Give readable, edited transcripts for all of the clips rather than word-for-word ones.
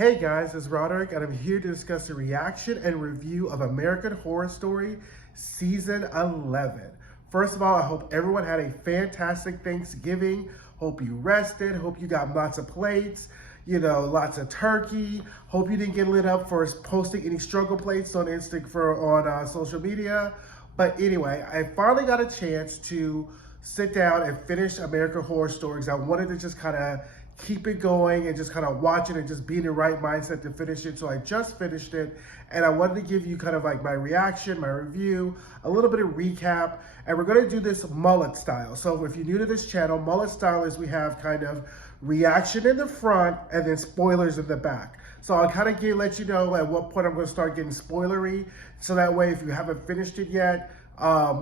Hey guys, it's Roderick, and I'm here to discuss the reaction and review of American Horror Story Season 11. First of all, I hope everyone had a fantastic Thanksgiving. Hope you rested. Hope you got lots of plates, lots of turkey. Hope you didn't get lit up for posting any struggle plates on on social media. But anyway, I finally got a chance to sit down and finish American Horror Stories. I wanted to just kind of keep it going and just kind of watch it and just be in the right mindset to finish it. So I just finished it, and I wanted to give you kind of like my reaction, my review, a little bit of recap, and we're going to do this mullet style. So if you're new to this channel, mullet style is we have kind of reaction in the front and then spoilers in the back. So I'll kind of let you know at what point I'm going to start getting spoilery, so that way if you haven't finished it yet,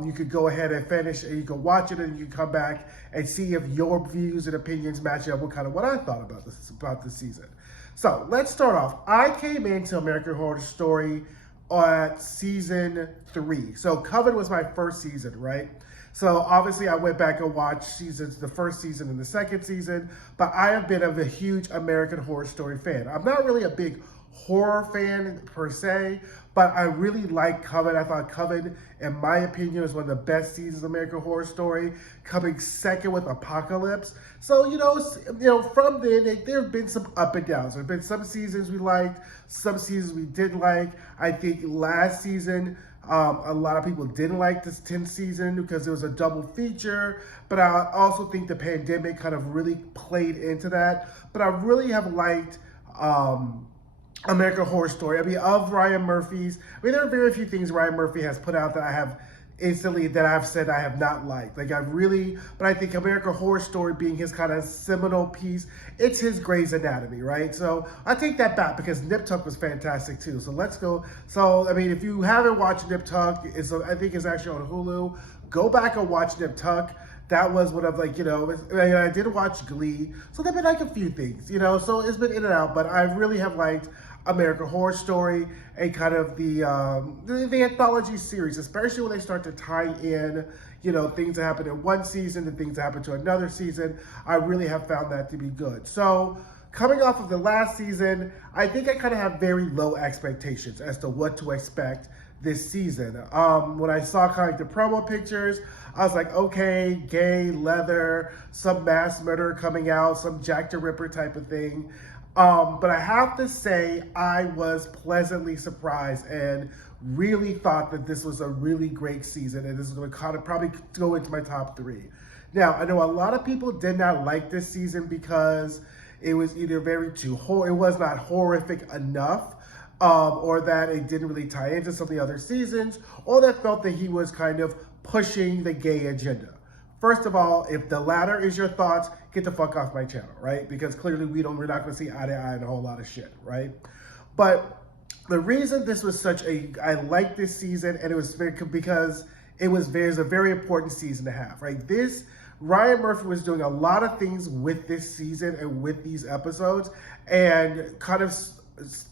you could go ahead and finish, and you can watch it, and you can come back and see if your views and opinions match up with kind of what I thought about this season. So let's start off. I came into American Horror Story at season 3. So Coven was my first season, right? So obviously I went back and watched the first season and the second season, but I have been a huge American Horror Story fan. I'm not really a big horror fan per se, but I really like Coven. I thought Coven, in my opinion, is one of the best seasons of American Horror Story, coming second with Apocalypse. So, from then, there have been some up and downs. There have been some seasons we liked, some seasons we didn't like. I think last season, a lot of people didn't like this 10th season because it was a double feature, but I also think the pandemic kind of really played into that. But I really have liked American Horror Story. I mean, of Ryan Murphy's, there are very few things Ryan Murphy has put out that I have that I've said I have not liked. But I think American Horror Story being his kind of seminal piece, it's his Grey's Anatomy, right? So I take that back because Nip Tuck was fantastic too. So let's go. So, if you haven't watched Nip Tuck, I think it's actually on Hulu. Go back and watch Nip Tuck. That was what I did watch Glee. So there've been like a few things, so it's been in and out, but I really have liked American Horror Story and kind of the anthology series, especially when they start to tie in, things that happen in one season and things that happen to another season. I really have found that to be good. So coming off of the last season, I think I kind of have very low expectations as to what to expect this season. When I saw kind of the promo pictures, I was like, okay, gay, leather, some mass murder coming out, some Jack the Ripper type of thing. But I have to say, I was pleasantly surprised and really thought that this was a really great season, and this is going to kind of probably go into my top 3. Now, I know a lot of people did not like this season because it was either it was not horrific enough, or that it didn't really tie into some of the other seasons, or that felt that he was kind of pushing the gay agenda. First of all, if the latter is your thoughts, get the fuck off my channel, right? Because clearly we're not going to see eye to eye on a whole lot of shit, right? But the reason this was I like this season, and it was because there's a very important season to have, right? Ryan Murphy was doing a lot of things with this season and with these episodes, and kind of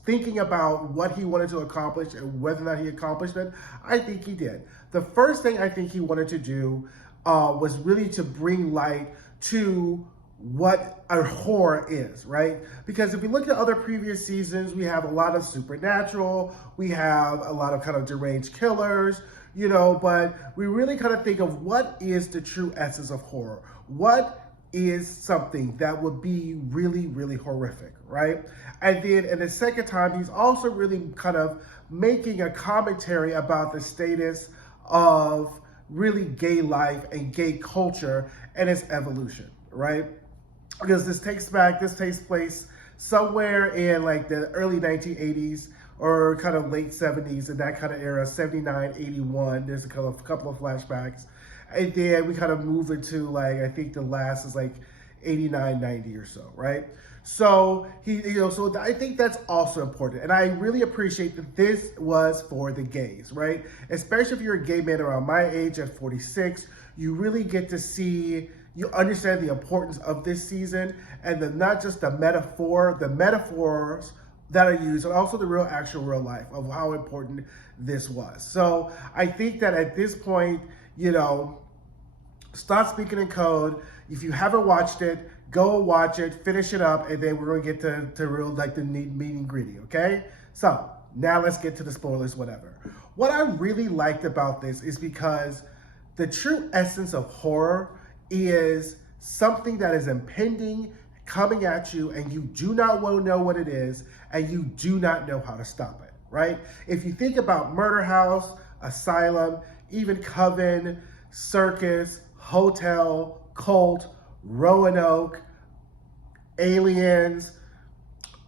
thinking about what he wanted to accomplish and whether or not he accomplished it. I think he did. The first thing I think he wanted to do was really to bring light to what a horror is, right? Because if we look at other previous seasons, we have a lot of supernatural, we have a lot of kind of deranged killers, but we really kind of think of what is the true essence of horror. What is something that would be really, really horrific, right? And then in the second time, he's also really kind of making a commentary about the status of really gay life and gay culture and its evolution, right? Because this takes place somewhere in like the early 1980s or kind of late 70s, in that kind of era, 79, 81. There's a couple of flashbacks. And then we kind of move into I think the last is 89, 90 or so, right? So so I think that's also important. And I really appreciate that this was for the gays, right? Especially if you're a gay man around my age at 46, you really get to see, you understand the importance of this season, and not just the metaphors that are used, and also the real life of how important this was. So I think that at this point, stop speaking in code. If you haven't watched it, Go watch it, finish it up, and then we're going to get to real, like, the meat and gritty, okay? So, now let's get to the spoilers, whatever. What I really liked about this is because the true essence of horror is something that is impending, coming at you, and you do not want to know what it is, and you do not know how to stop it, right? If you think about Murder House, Asylum, even Coven, Circus, Hotel, Cult, Roanoke, Aliens,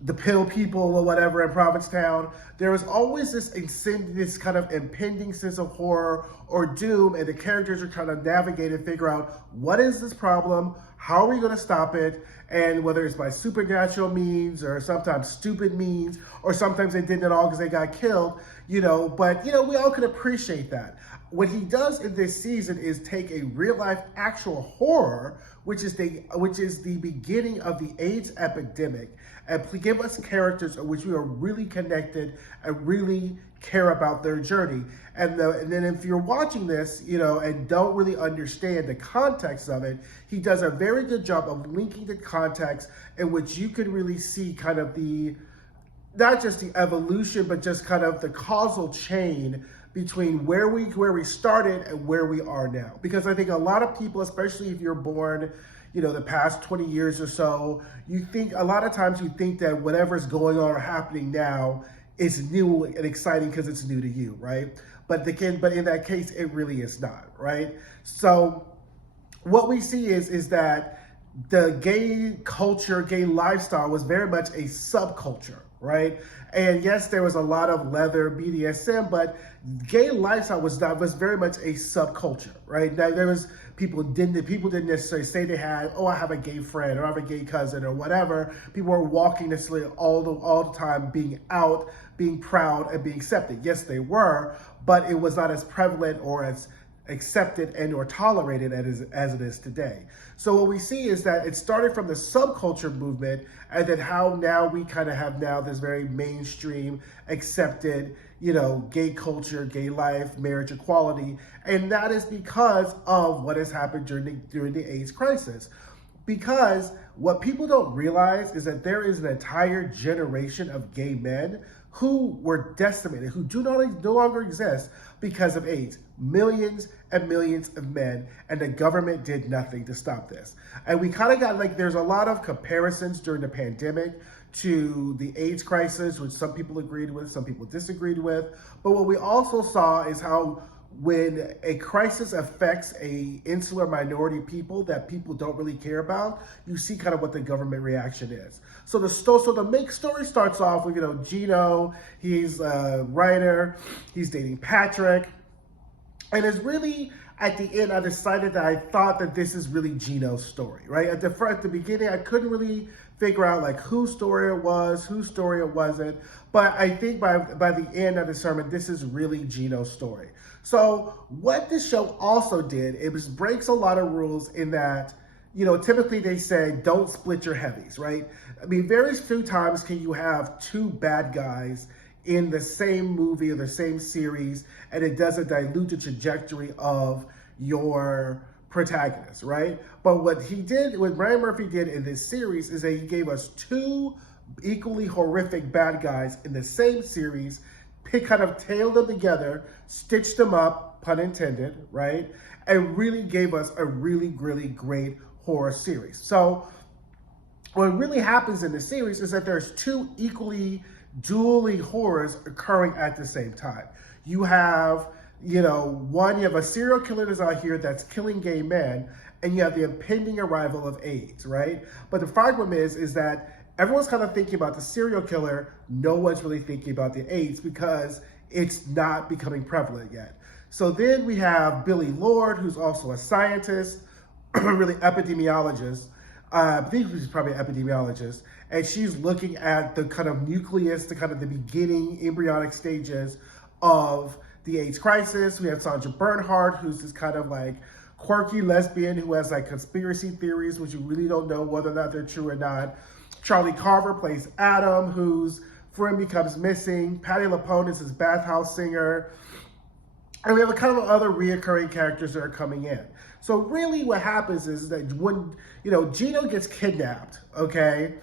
the Pill People or whatever in Provincetown, there was always this kind of impending sense of horror or doom, and the characters are trying to navigate and figure out, what is this problem? How are we going to stop it? And whether it's by supernatural means or sometimes stupid means, or sometimes they didn't at all because they got killed, but we all can appreciate that. What he does in this season is take a real life actual horror, which is the beginning of the AIDS epidemic, and give us characters in which we are really connected and really care about their journey. And then if you're watching this, and don't really understand the context of it, he does a very good job of linking the context in which you can really see kind of not just the evolution, but just kind of the causal chain between where we started and where we are now. Because I think a lot of people, especially if you're born, the past 20 years or so, a lot of times you think that whatever's going on or happening now is new and exciting because it's new to you, right? But in that case, it really is not, right? So what we see is that the gay culture, gay lifestyle was very much a subculture, right? And yes, there was a lot of leather, BDSM, but gay lifestyle was very much a subculture, right? Now, there was people didn't necessarily say they had, I have a gay friend or I have a gay cousin or whatever. People were walking necessarily all the time, being out, being proud, and being accepted. Yes, they were, but it was not as prevalent or as accepted and or tolerated as it is today. So what we see is that it started from the subculture movement, and then how now we kind of have now this very mainstream accepted, gay culture, gay life, marriage equality, and that is because of what has happened during the AIDS crisis. Because what people don't realize is that there is an entire generation of gay men who were decimated, who no longer exist because of AIDS. Millions and millions of men, and the government did nothing to stop this. And we kind of got there's a lot of comparisons during the pandemic to the AIDS crisis, which some people agreed with, some people disagreed with. But what we also saw is how when a crisis affects a insular minority people that people don't really care about, you see kind of what the government reaction is. So the story starts off with, Gino, he's a writer, he's dating Patrick. And it's really, at the end, I decided that I thought that this is really Gino's story, right? At the beginning, I couldn't really figure out whose story it was, whose story it wasn't. But I think by the end of the sermon, this is really Gino's story. So what this show also did, it breaks a lot of rules in that, typically they say don't split your heavies, right? I mean, very few times can you have two bad guys in the same movie or the same series, and it doesn't dilute the trajectory of your protagonist, right? But what Ryan Murphy did in this series is that he gave us two equally horrific bad guys in the same series, kind of tailed them together, stitched them up, pun intended, right? And really gave us a really, really great horror series. So what really happens in the series is that there's two equally dually horrors occurring at the same time. You have, you have a serial killer that's out here that's killing gay men, and you have the impending arrival of AIDS, right? But the problem is that everyone's kind of thinking about the serial killer. No one's really thinking about the AIDS because it's not becoming prevalent yet. So then we have Billy Lord, who's also a scientist, really epidemiologist. I think she's probably an epidemiologist, and she's looking at the kind of nucleus, the kind of the beginning embryonic stages of the AIDS crisis. We have Sandra Bernhard, who's this kind of quirky lesbian who has conspiracy theories, which you really don't know whether or not they're true or not. Charlie Carver plays Adam, whose friend becomes missing. Patti LuPone is his bathhouse singer. And we have a kind of other reoccurring characters that are coming in. So really what happens is that when, Gino gets kidnapped, okay,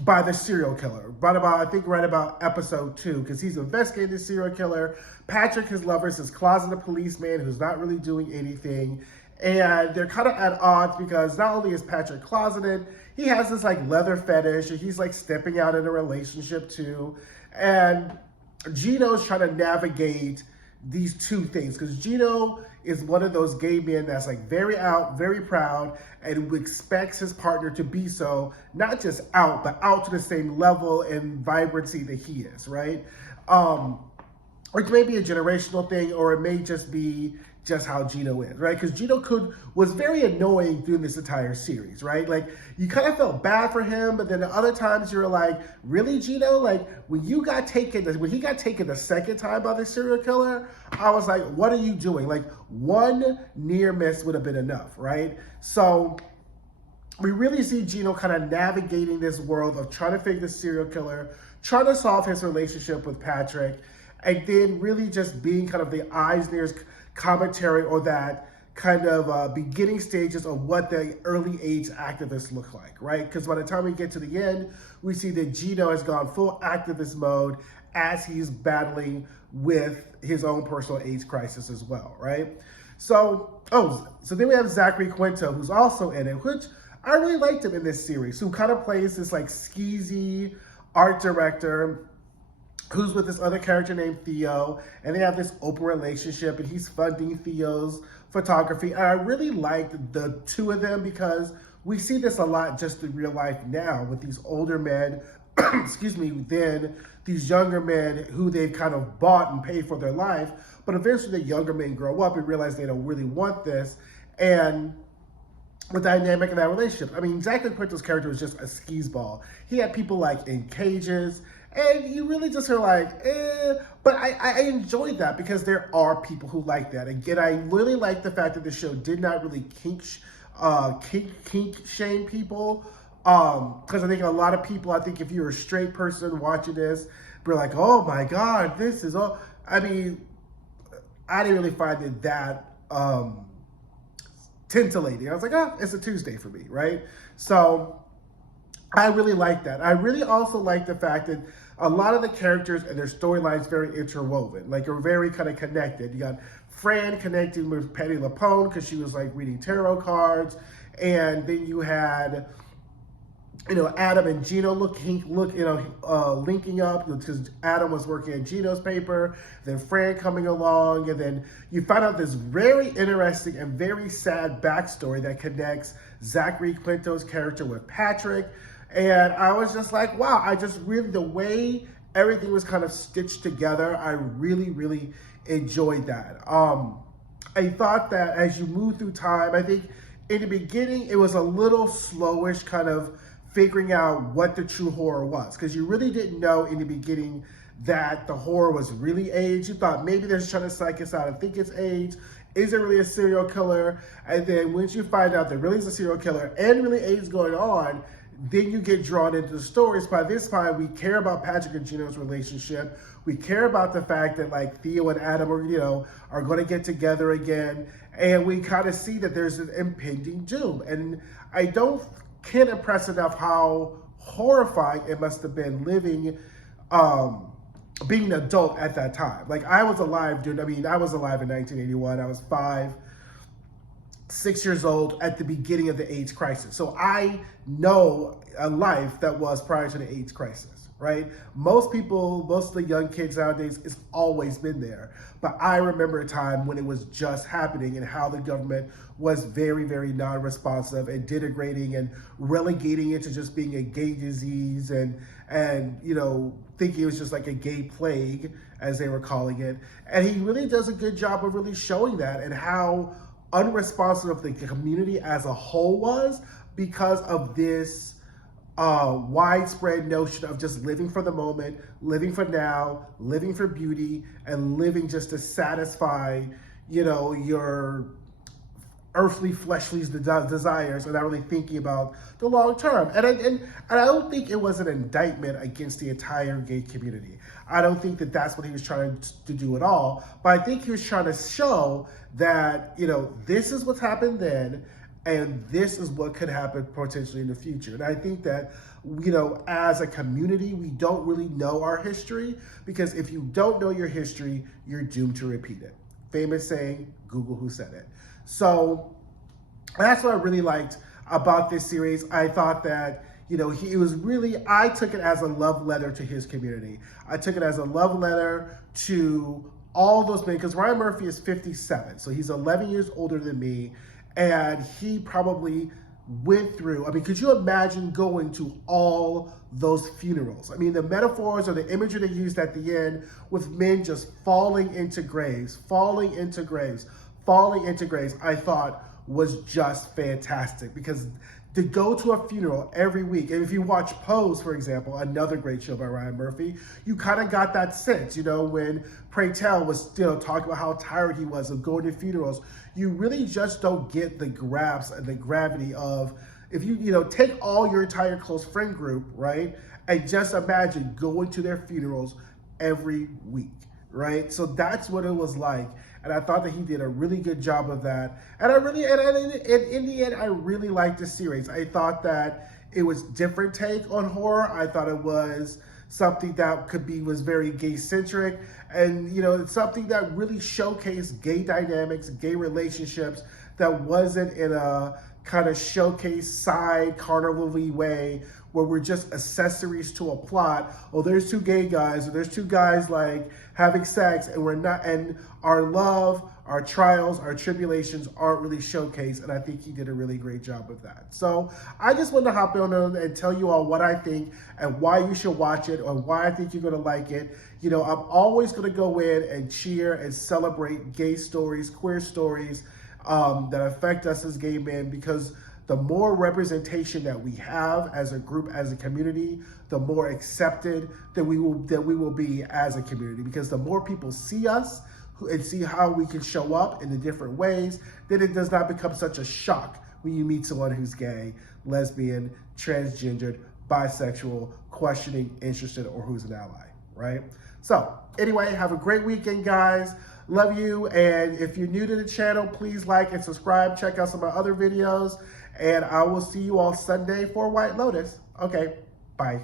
by the serial killer, right about episode 2, because he's investigating the serial killer. Patrick, his lover, is this closeted policeman who's not really doing anything. And they're kind of at odds because not only is Patrick closeted, he has this like leather fetish, and he's like stepping out in a relationship too. And Gino's trying to navigate these two things because Gino is one of those gay men that's like very out, very proud, and expects his partner to be so, not just out, but out to the same level and vibrancy that he is, right? Or it may be a generational thing, or it may just be just how Gino is, right? Because Gino was very annoying through this entire series, right? Like, you kind of felt bad for him, but then the other times you were like, really, Gino? Like, when he got taken the second time by the serial killer, I was like, what are you doing? Like, one near miss would have been enough, right? So we really see Gino kind of navigating this world of trying to figure the serial killer, trying to solve his relationship with Patrick, and then really just being kind of the eyes and ears commentary, or that kind of beginning stages of what the early age activists look like, right? Because by the time we get to the end, we see that Gino has gone full activist mode as he's battling with his own personal AIDS crisis as well, right? So then we have Zachary Quinto, who's also in it, which I really liked him in this series, who kind of plays this like skeezy art director who's with this other character named Theo, and they have this open relationship, and he's funding Theo's photography. And I really liked the two of them because we see this a lot just in real life now with these older men, than these younger men who they've kind of bought and paid for their life. But eventually the younger men grow up and realize they don't really want this. And the dynamic of that relationship. I mean, Zachary Quinto's character was just a skis ball. He had people like in cages, and you really just are like, But I enjoyed that because there are people who like that. Again, I really like the fact that the show did not really kink shame people. Because I think a lot of people, I think if you're a straight person watching this, be like, oh my God, this is all. I mean, I didn't really find it that titillating. I was like, oh, it's a Tuesday for me, right? So I really like that. I really also like the fact that a lot of the characters and their storylines very interwoven, like are very kind of connected. You got Fran connecting with Patti LuPone because she was like reading tarot cards, and then you had, Adam and Gino linking up because Adam was working at Gino's paper, then Fran coming along, and then you find out this very interesting and very sad backstory that connects Zachary Quinto's character with Patrick. And I was just like, wow, the way everything was kind of stitched together, I really, really enjoyed that. I thought that as you move through time, I think in the beginning, it was a little slowish kind of figuring out what the true horror was, because you really didn't know in the beginning that the horror was really AIDS. You thought maybe they're just trying to psych us out and think it's AIDS. Is it really a serial killer? And then once you find out there really is a serial killer and really AIDS going on, then you get drawn into the stories. By this time, we care about Patrick and Gino's relationship. We care about the fact that like Theo and Adam are going to get together again. And we kind of see that there's an impending doom. And I can't impress enough how horrifying it must have been living, being an adult at that time. Like I was alive in 1981. I was 6 years old at the beginning of the AIDS crisis. So I know a life that was prior to the AIDS crisis, right? Most of the young kids nowadays, it's always been there. But I remember a time when it was just happening and how the government was very, very non-responsive and denigrating and relegating it to just being a gay disease and thinking it was just like a gay plague, as they were calling it. And he really does a good job of really showing that and how unresponsive the community as a whole was because of this widespread notion of just living for the moment, living for now, living for beauty, and living just to satisfy, your earthly, fleshly desires and not really thinking about the long term. And I don't think it was an indictment against the entire gay community. I don't think that that's what he was trying to do at all. But I think he was trying to show that, you know, this is what's happened then, and this is what could happen potentially in the future. And I think that, you know, as a community, we don't really know our history, because if you don't know your history, you're doomed to repeat it. Famous saying, Google who said it. So that's what I really liked about this series. I thought that, you know, he was really, I took it as a love letter to his community. I took it as a love letter to all those men, because Ryan Murphy is 57, so he's 11 years older than me, and he probably went through, I mean, could you imagine going to all those funerals? I mean, the metaphors or the imagery they used at the end with men just falling into graves, falling into graves, falling into graves, I thought was just fantastic, because to go to a funeral every week, and if you watch Pose, for example, another great show by Ryan Murphy, you kind of got that sense, you know, when Pray Tell was still talking about how tired he was of going to funerals, you really just don't get the grasp and the gravity of, if you, you know, take all your entire close friend group, right, and just imagine going to their funerals every week, right? So that's what it was like. And I thought that he did a really good job of that. And I really, and in the end, I really liked the series. I thought that it was different take on horror. I thought it was something that was very gay-centric. And, you know, it's something that really showcased gay dynamics, gay relationships, that wasn't in a kind of showcase side carnival-y way where we're just accessories to a plot. Oh, there's two gay guys, or there's two guys like having sex, and we're not, and our love, our trials, our tribulations aren't really showcased. And I think he did a really great job with that. So I just wanted to hop on and tell you all what I think and why you should watch it, or why I think you're gonna like it. You know, I'm always gonna go in and cheer and celebrate gay stories, queer stories that affect us as gay men, because the more representation that we have as a group, as a community, the more accepted that we will be as a community. Because the more people see us and see how we can show up in the different ways, then it does not become such a shock when you meet someone who's gay, lesbian, transgendered, bisexual, questioning, interested, or who's an ally, right? So anyway, have a great weekend, guys. Love you. And if you're new to the channel, please like and subscribe. Check out some of my other videos. And I will see you all Sunday for White Lotus. Okay, bye.